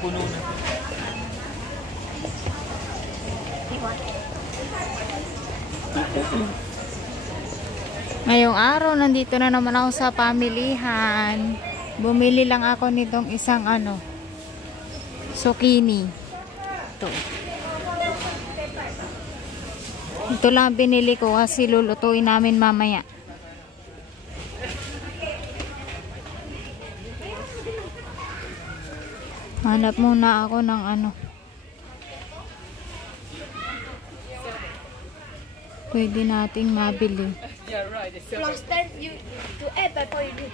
Puno na. Ngayong araw, nandito na naman ako sa pamilihan. Bumili lang ako nitong isang zucchini. Ito lang binili ko kasi lulutuin namin mamaya. Hanap muna ako ng pwede nating mabili. Plus then you to add before you do.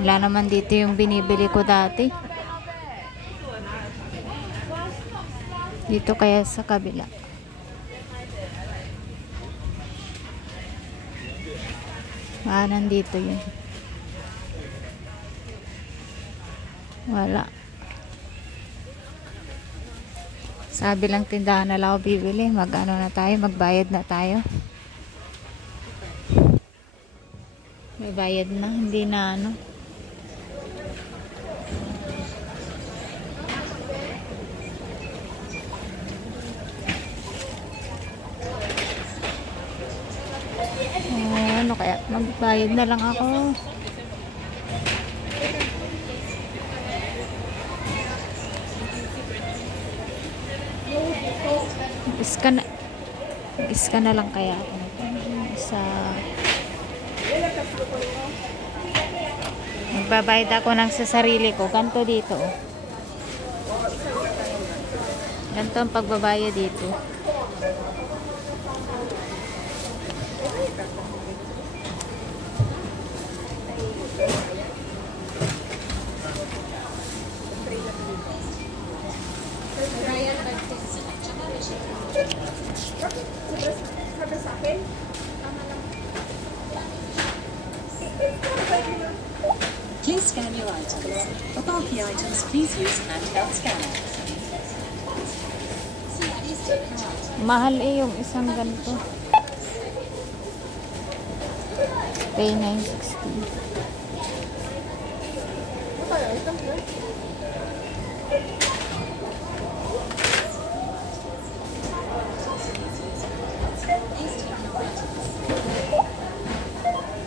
Wala naman dito yung binibili ko dati. Dito kaya sa kabila. Nandito yun. Wala. Sabi lang tindahan na lang ako bibili. Magbayad na tayo. May bayad na, hindi na kaya magbayad na lang ako. Iska na lang kaya ako sa magbabayad ako ng sa sarili ko. Ganto dito. Ganto ang pagbabayad dito. Please scan your items. For bulky items, please use handheld scanner. Mahal yung isang ganito. Pay 960.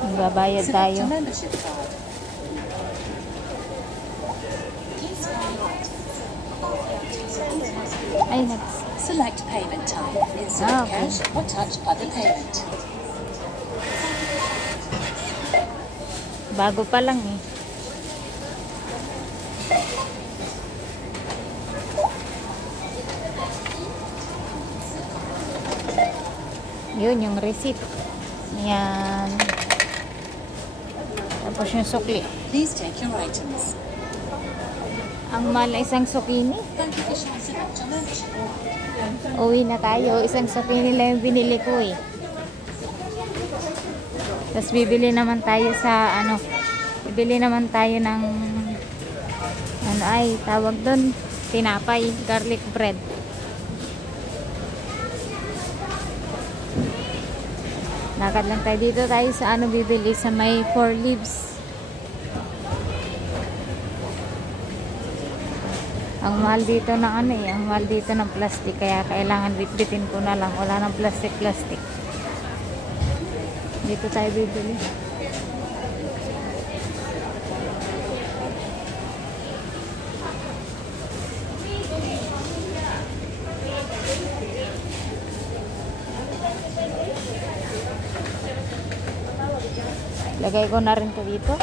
Magbabayad tayo. Select payment type. Insert cash or touch other payment. Bago pa lang eh. Yun yung receipt. Yan. Tapos yung sukli. Please take your items. Ang mahal na isang zucchini. Thank you for select your membership. Uwi na tayo. Isang zucchini lang yung binili ko eh. Tapos bibili naman tayo sa bibili naman tayo ng tawag doon, tinapay, garlic bread. Lakad lang tayo. Dito tayo sa bibili sa may 4 leaves. Ang mahal dito ng ang mahal dito ng plastic, kaya kailangan bitbitin ko na lang. Wala ng plastic. Dito tayo bibili. Lagay ko na rin to dito.